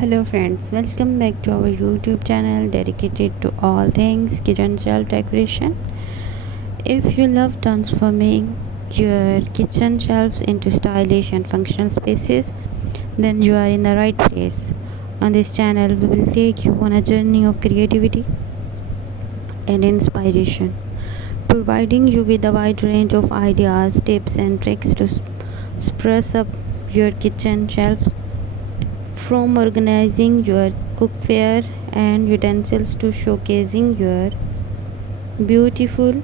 Hello friends, welcome back to our YouTube channel dedicated to all things kitchen shelf decoration. If you love transforming your kitchen shelves into stylish and functional spaces, then you are in the right place. On this channel, we will take you on a journey of creativity and inspiration, providing you with a wide range of ideas, tips, and tricks to spruce up your kitchen shelves. From organizing your cookware and utensils to showcasing your beautiful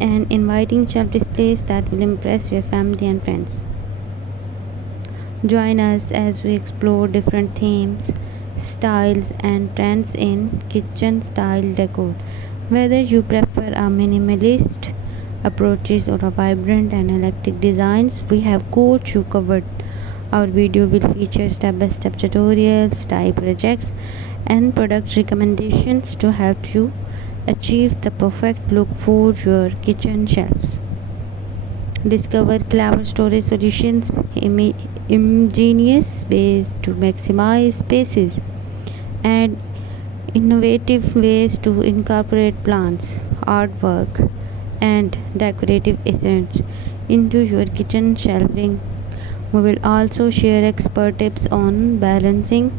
and inviting shelf displays that will impress your family and friends. Join us as we explore different themes, styles, and trends in kitchen style decor. Whether you prefer a minimalist approaches or a vibrant and eclectic designs, we have got you covered. Our video will feature step-by-step tutorials, style projects, and product recommendations to help you achieve the perfect look for your kitchen shelves. Discover clever storage solutions, ingenious ways to maximize spaces, and innovative ways to incorporate plants, artwork, and decorative essence into your kitchen shelving. We will also share expert tips on balancing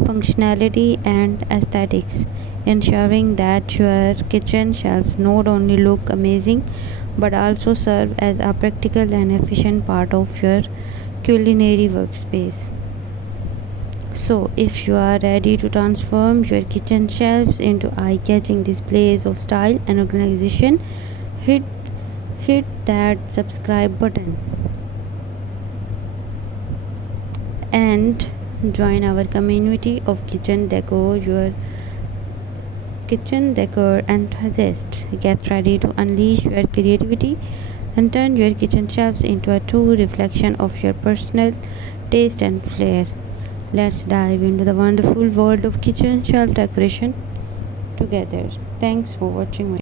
functionality and aesthetics, ensuring that your kitchen shelves not only look amazing but also serve as a practical and efficient part of your culinary workspace. So, if you are ready to transform your kitchen shelves into eye-catching displays of style and organization, hit hit that subscribe button and join our community of kitchen decor enthusiasts. Get ready to unleash your creativity and turn your kitchen shelves into a true reflection of your personal taste and flair. Let's dive into the wonderful world of kitchen shelf decoration together. Thanks for watching.